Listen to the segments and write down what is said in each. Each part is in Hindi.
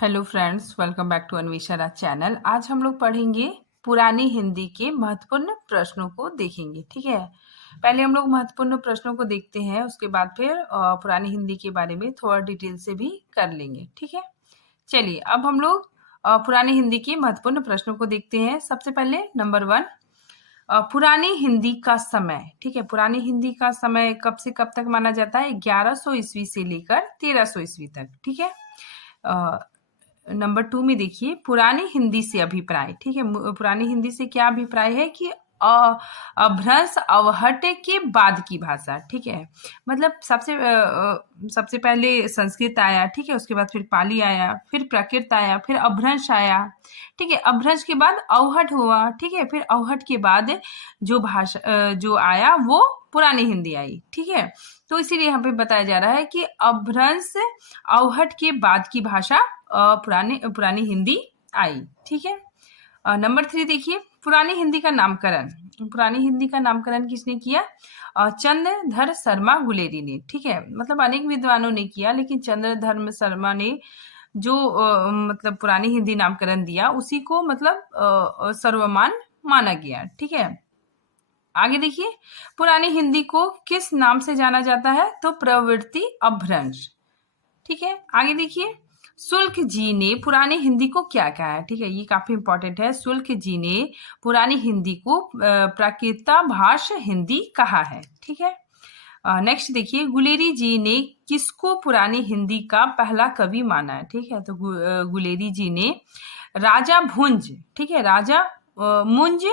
Hello friends, welcome back to Anvesha channel. आज हम लोग पढ़ेंगे पुरानी हिंदी के महत्वपूर्ण प्रश्नों को देखेंगे। ठीक है, पहले हम लोग महत्वपूर्ण प्रश्नों को देखते हैं, उसके बाद फिर पुरानी हिंदी के बारे में थोड़ा डिटेल से भी कर लेंगे। ठीक है, चलिए अब हम लोग पुरानी हिंदी के महत्वपूर्ण प्रश्नों को देखते हैं। सबसे पहले नंबर 1, पुरानी हिंदी का समय। ठीक है, पुरानी हिंदी का समय कब से कब तक माना जाता है? 1100 ईस्वी से लेकर 1300 ईस्वी तक। ठीक है, नंबर 2 में देखिए पुरानी हिंदी से अभिप्राय। ठीक है, पुरानी हिंदी से क्या अभिप्राय है कि अभ्रंश अवहट के बाद की भाषा। ठीक है, मतलब सबसे पहले संस्कृत आया। ठीक है, उसके बाद फिर पाली आया, फिर प्राकृत आया, फिर अभ्रंश आया। ठीक है, अभ्रंश के बाद अवहट हुआ। ठीक है, फिर अवहट के बाद जो भाषा जो आया वो पुरानी हिंदी आई। ठीक है, तो इसीलिए यहाँ पे बताया जा रहा है कि अभ्रंश अवहट के बाद की भाषा पुरानी हिंदी आई। ठीक है, नंबर 3 देखिए पुरानी हिंदी का नामकरण। पुरानी हिंदी का नामकरण किसने किया? चंद्रधर शर्मा गुलेरी ने। ठीक है, मतलब अनेक विद्वानों ने किया, लेकिन चंद्रधर शर्मा ने जो मतलब पुरानी हिंदी नामकरण दिया उसी को मतलब सर्वमान्य माना गया। ठीक है, आगे देखिए पुरानी हिंदी को किस नाम से जाना जाता है? तो प्रवृत्ति अपभ्रंश। ठीक है, आगे देखिए शुल्क जी ने पुरानी हिंदी को क्या कहा है? ठीक है, ये काफी इंपॉर्टेंट है। शुल्क जी ने पुरानी हिंदी को प्राकृतभाष हिंदी कहा है। ठीक है, नेक्स्ट देखिए गुलेरी जी ने किसको पुरानी हिंदी का पहला कवि माना है? ठीक है, तो गुलेरी जी ने राजा भुंज, ठीक है, राजा मुंज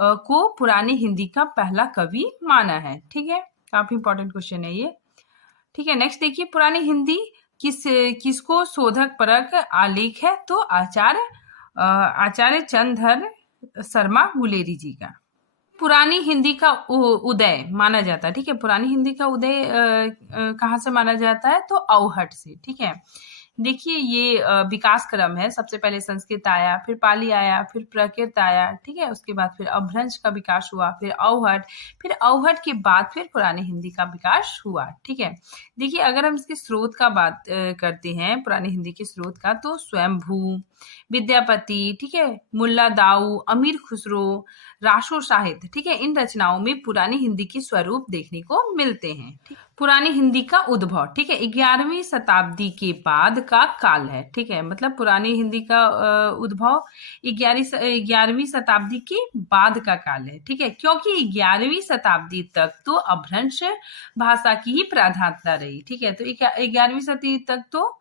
को पुरानी हिंदी का पहला कवि माना है। ठीक है, काफी इंपॉर्टेंट क्वेश्चन है ये। ठीक है, नेक्स्ट देखिए पुरानी हिंदी किसको शोधक परक आलेख है? तो आचार्य चंद्रधर शर्मा गुलेरी जी का। पुरानी हिंदी का उदय माना जाता है। ठीक है, पुरानी हिंदी का उदय कहाँ से माना जाता है? तो अवहट से। ठीक है, देखिए ये विकास क्रम है। सबसे पहले संस्कृत आया, फिर पाली आया, फिर प्राकृत आया। ठीक है, उसके बाद फिर अपभ्रंश का विकास हुआ, फिर अवहट, फिर अवहट के बाद फिर पुरानी हिंदी का विकास हुआ। ठीक है, देखिए अगर हम इसके स्रोत का बात करते हैं, पुरानी हिंदी के स्रोत का, तो स्वयंभू, विद्यापति, ठीक है, मुल्ला दाऊ, अमीर खुसरो, राशो साहित्य, ठीक है, इन रचनाओं में पुरानी हिंदी के स्वरूप देखने को मिलते हैं। पुरानी हिंदी का उद्भव, ठीक है, 11वीं शताब्दी के बाद का काल है। ठीक है, मतलब पुरानी हिंदी का उद्भव 11वीं शताब्दी के बाद का काल है। ठीक है, क्योंकि 11वीं शताब्दी तक तो अपभ्रंश भाषा की ही प्रधानता रही। ठीक है, तो 11वीं शताब्दी तक तो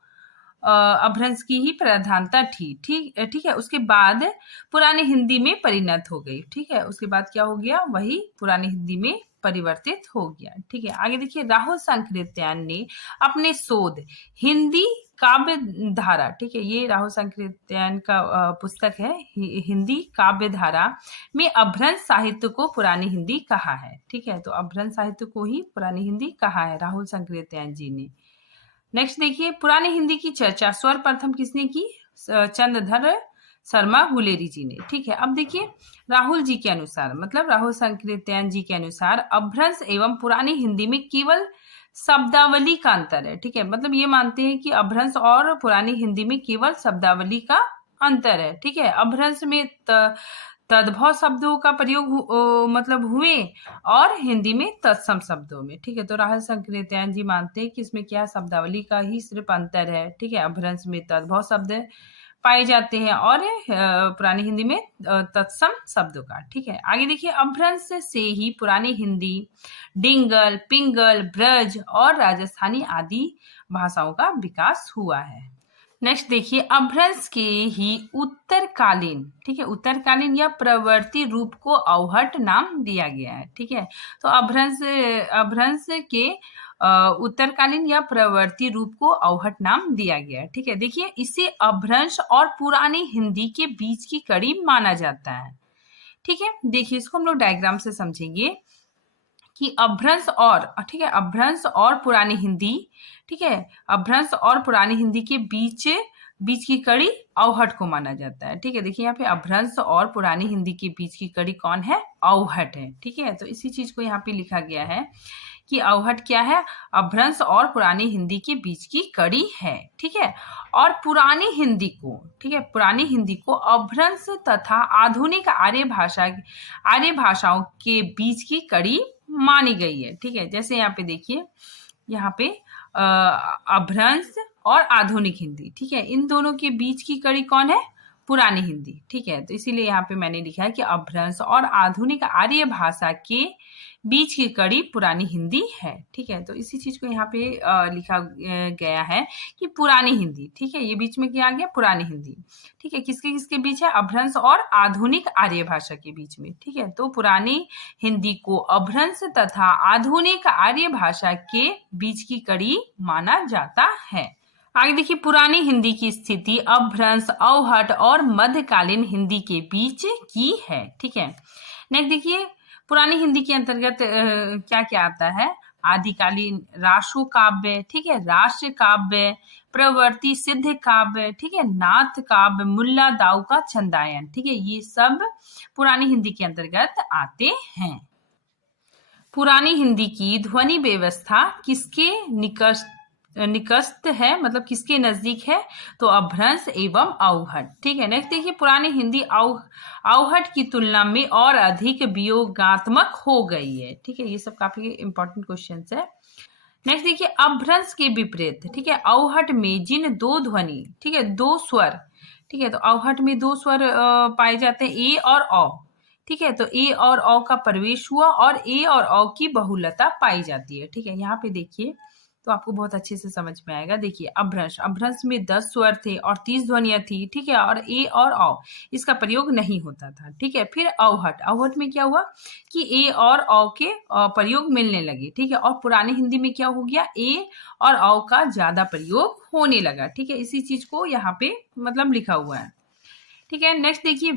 अपभ्रंश की ही प्रधानता थी। ठीक है, उसके बाद पुरानी हिंदी में परिणत हो गई। ठीक है, उसके बाद क्या हो गया? वही पुरानी हिंदी में परिवर्तित हो गया। ठीक है, आगे देखिए राहुल सांकृत्यायन ने अपने शोध हिंदी काव्य धारा, ठीक है, ये राहुल सांकृत्यायन का पुस्तक है, हिंदी काव्य धारा में अपभ्रंश साहित्य को पुरानी हिंदी कहा है। ठीक है, तो अपभ्रंश साहित्य को ही पुरानी हिंदी कहा है राहुल सांकृत्यायन जी ने। नेक्स्ट देखिए पुरानी हिंदी की चर्चा सर्वप्रथम किसने की? चंद्रधर शर्मा गुलेरी जी ने। ठीक है, अब देखिए राहुल जी के अनुसार, मतलब राहुल सांकृत्यायन जी के अनुसार अपभ्रंश एवं पुरानी हिंदी में केवल शब्दावली का अंतर है। ठीक है, मतलब ये मानते हैं कि अपभ्रंश और पुरानी हिंदी में केवल शब्दावली का अंतर है। ठीक है, अपभ्रंश में तद्भव शब्दों का प्रयोग मतलब हुए और हिंदी में तत्सम शब्दों में। ठीक है, तो राहुल सांकृत्यायन जी मानते हैं कि इसमें क्या शब्दावली का ही सिर्फ अंतर है। ठीक है, अपभ्रंश में तद्भव शब्द पाए जाते हैं और पुरानी हिंदी में तत्सम शब्दों का। ठीक है, आगे देखिए अपभ्रंश से ही पुरानी हिंदी डिंगल, पिंगल, ब्रज और राजस्थानी आदि भाषाओं का विकास हुआ है। नेक्स्ट देखिए अपभ्रंश के ही उत्तरकालीन, ठीक है, उत्तरकालीन या प्रवर्ती रूप को अवहट नाम दिया गया है। ठीक है, तो अपभ्रंश के उत्तरकालीन या प्रवर्ती रूप को अवहट नाम दिया गया है। ठीक है, देखिए इसे अपभ्रंश और पुरानी हिंदी के बीच की कड़ी माना जाता है। ठीक है, देखिए इसको हम लोग डायग्राम से समझेंगे कि अपभ्रंश और, ठीक है, अपभ्रंश और पुरानी हिंदी, ठीक है, अपभ्रंश और पुरानी हिंदी के बीच की कड़ी अवहट को माना जाता है। ठीक है, देखिए यहाँ पे अपभ्रंश और पुरानी हिंदी के बीच की कड़ी कौन है? अवहट है। ठीक है, तो इसी चीज को यहाँ पे लिखा गया है कि अवहट क्या है, अपभ्रंश और पुरानी हिंदी के बीच की कड़ी है। ठीक है, और पुरानी हिंदी को, ठीक है, पुरानी हिंदी को अपभ्रंश तथा आधुनिक आर्य भाषाओं के बीच की कड़ी मानी गई है। ठीक है, जैसे यहाँ पे देखिए, यहाँ पे अपभ्रंश और आधुनिक हिंदी, ठीक है, इन दोनों के बीच की कड़ी कौन है, पुरानी हिंदी। ठीक है, तो इसीलिए यहाँ पे मैंने लिखा है कि अपभ्रंश और आधुनिक आर्य भाषा के बीच की कड़ी पुरानी हिंदी है। ठीक है, तो इसी चीज को यहाँ पे लिखा गया है कि पुरानी हिंदी। ठीक है, ये बीच में क्या आ गया, पुरानी हिंदी। ठीक है, किसके किसके बीच है, अपभ्रंश और आधुनिक आर्य भाषा के बीच में। ठीक है, तो पुरानी हिंदी को अपभ्रंश तथा आधुनिक आर्य भाषा के बीच की कड़ी माना जाता है। आगे देखिए, पुरानी हिंदी की स्थिति अपभ्रंश, अवहट और मध्यकालीन हिंदी के बीच की है। ठीक है, नेक्स्ट देखिए, पुरानी हिंदी के अंतर्गत क्या क्या आता है, आदिकालीन रासो काव्य, ठीक है, राष्ट्र काव्य, प्रवर्ती सिद्ध काव्य, ठीक है, नाथ काव्य, मुल्ला दाऊ का छंदायन। ठीक है, ये सब पुरानी हिंदी के अंतर्गत आते हैं। पुरानी हिंदी की ध्वनि व्यवस्था किसके निकटस्थ है, मतलब किसके नजदीक है, तो अपभ्रंश एवं अवहट। ठीक है, नेक्स्ट देखिए, पुरानी हिंदी अवहट की तुलना में और अधिक वियोगात्मक हो गई है। ठीक है, ये सब काफी इंपॉर्टेंट क्वेश्चंस है। नेक्स्ट देखिए, अपभ्रंश के विपरीत, ठीक है, अवहट में जिन दो ध्वनि, ठीक है, दो स्वर, ठीक है, तो अवहट में दो स्वर पाए जाते हैं, ए और औ। ठीक है, तो ए और औ का प्रवेश हुआ और ए और औ की बहुलता पाई जाती है। ठीक है, यहाँ पे देखिए तो आपको बहुत अच्छे से समझ में आएगा। देखिए, अपभ्रंश में 10 स्वर थे और 30 ध्वनियां थी। ठीक है, और ए और औ इसका प्रयोग नहीं होता था। ठीक है, फिर अवहट में क्या हुआ कि ए और औ के प्रयोग मिलने लगे। ठीक है, और पुरानी हिंदी में क्या हो गया, ए और औ का ज्यादा प्रयोग होने लगा। ठीक है, इसी चीज को यहाँ पे मतलब लिखा हुआ है। ठीक है, नेक्स्ट देखिए,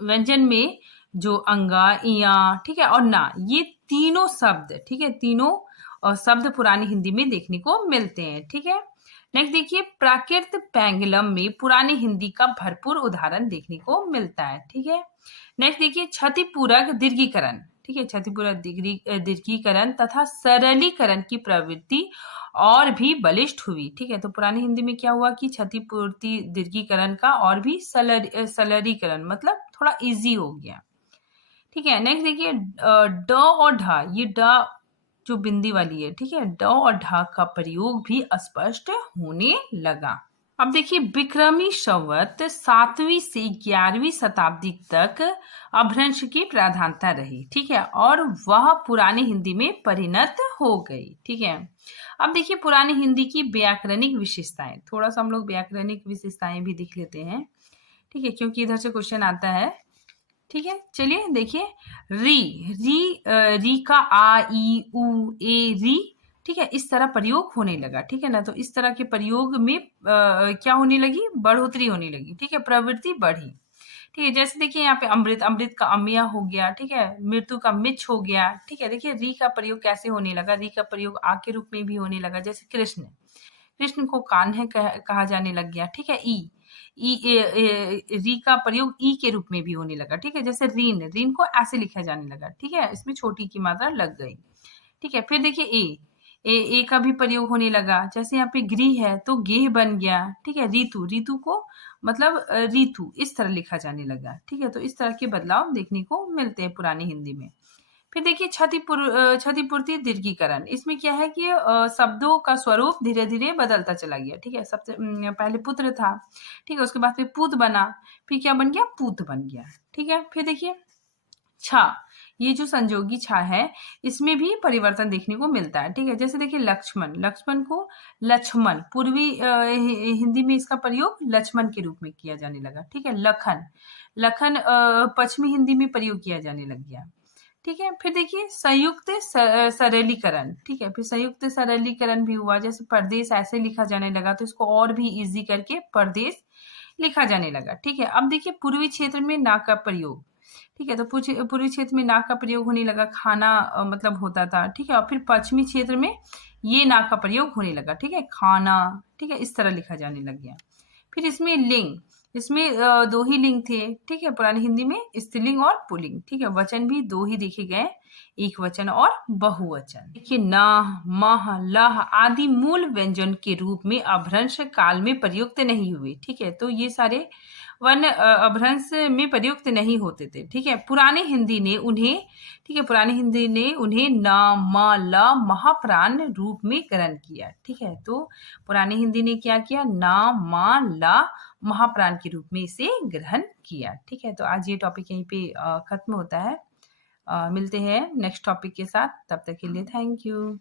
व्यंजन में जो अंगा, इया, ठीक है, और ना, ये तीनों शब्द, ठीक है, तीनों शब्द पुरानी हिंदी में देखने को मिलते हैं। ठीक है, नेक्स्ट देखिए, प्राकृत पैंगलम में पुरानी हिंदी का भरपूर उदाहरण देखने को मिलता है। ठीक है, नेक्स्ट देखिए, क्षतिपूरक दीर्घीकरण, ठीक है, क्षतिपूरक दीर्घीकरण तथा सरलीकरण की प्रवृत्ति और भी बलिष्ठ हुई। ठीक है, तो पुरानी हिंदी में क्या हुआ कि क्षतिपूर्ति दीर्घीकरण का और भी सरलीकरण, मतलब थोड़ा इजी हो गया। ठीक है, नेक्स्ट देखिए, ड और ढ, ये ड जो बिंदी वाली है, ठीक है, ड और ढ का प्रयोग भी स्पष्ट होने लगा। अब देखिए, विक्रमी संवत 7वीं से 11वीं शताब्दी तक अपभ्रंश की प्रधानता रही। ठीक है, और वह पुरानी हिंदी में परिणत हो गई। ठीक है, अब देखिए, पुरानी हिंदी की व्याकरणिक विशेषताएं, थोड़ा सा हम लोग व्याकरणिक विशेषताएं भी देख लेते हैं। ठीक है, क्योंकि इधर से क्वेश्चन आता है। ठीक है, चलिए देखिए, री का आ, ई, उ, ए, री, ठीक है, इस तरह प्रयोग होने लगा। ठीक है ना, तो इस तरह के प्रयोग में क्या होने लगी, बढ़ोतरी होने लगी। ठीक है, प्रवृत्ति बढ़ी। ठीक है, जैसे देखिए यहाँ पे अमृत का अमिया हो गया। ठीक है, मृत्यु का मिच हो गया। ठीक है, देखिए री का प्रयोग कैसे होने लगा, री का प्रयोग आ के रूप में भी होने लगा। जैसे कृष्ण को कान्हे कहा जाने लग गया। ठीक है, री का प्रयोग ई के रूप में भी होने लगा। ठीक है, जैसे रीन को ऐसे लिखा जाने लगा। ठीक है, इसमें छोटी की मात्रा लग गई। ठीक है, फिर देखिए ए का भी प्रयोग होने लगा। जैसे यहाँ पे गृह है तो गेह बन गया। ठीक है, ऋतु को मतलब ऋतु इस तरह लिखा जाने लगा। ठीक है, तो इस तरह के बदलाव देखने को मिलते हैं पुरानी हिंदी में। फिर देखिए, क्षतिपूर्ति दीर्घीकरण, इसमें क्या है कि शब्दों का स्वरूप धीरे धीरे बदलता चला गया। ठीक है, सबसे पहले पुत्र था। ठीक है, उसके बाद फिर पूत बना, फिर क्या बन गया, पूत बन गया। ठीक है, फिर देखिए छा, ये जो संजोगी छा है, इसमें भी परिवर्तन देखने को मिलता है। ठीक है, जैसे देखिए लक्ष्मण को लक्ष्मण, पूर्वी हिंदी में इसका प्रयोग लक्ष्मण के रूप में किया जाने लगा। ठीक है, लखन पश्चिमी हिंदी में प्रयोग किया जाने लग गया। ठीक है, फिर देखिए, संयुक्त सरलीकरण। ठीक है, फिर संयुक्त सरलीकरण भी हुआ। जैसे परदेश ऐसे लिखा जाने लगा, तो इसको और भी इजी करके परदेश लिखा जाने लगा। ठीक है, अब देखिए, पूर्वी क्षेत्र में ना का प्रयोग। ठीक है, तो पूर्वी क्षेत्र में ना का प्रयोग होने लगा, खाना मतलब होता था। ठीक है, और फिर पश्चिमी क्षेत्र में ये ना का प्रयोग होने लगा। ठीक है, खाना, ठीक है, इस तरह लिखा जाने लग गया। फिर इसमें लिंग, इसमें 2 ही लिंग थे। ठीक है, पुरानी हिंदी में स्त्रीलिंग और पुल्लिंग। ठीक है, वचन भी 2 ही देखे गए। एक वचन और बहुवचन। देखिए न, मह, लह आदि मूल व्यंजन के रूप में अभ्रंश काल में प्रयुक्त नहीं हुए। ठीक है, तो ये सारे वर्ण अभ्रंश में प्रयुक्त नहीं होते थे। ठीक है, पुरानी हिंदी ने उन्हें न, म, ल महाप्राण रूप में ग्रहण किया। ठीक है, तो पुरानी हिंदी ने क्या किया? न, म, ल महाप्राण के रूप में इसे ग्रहण किया। ठीक है, तो आज ये टॉपिक यहीं पे खत्म होता है। मिलते हैं नेक्स्ट टॉपिक के साथ, तब तक के लिए थैंक यू।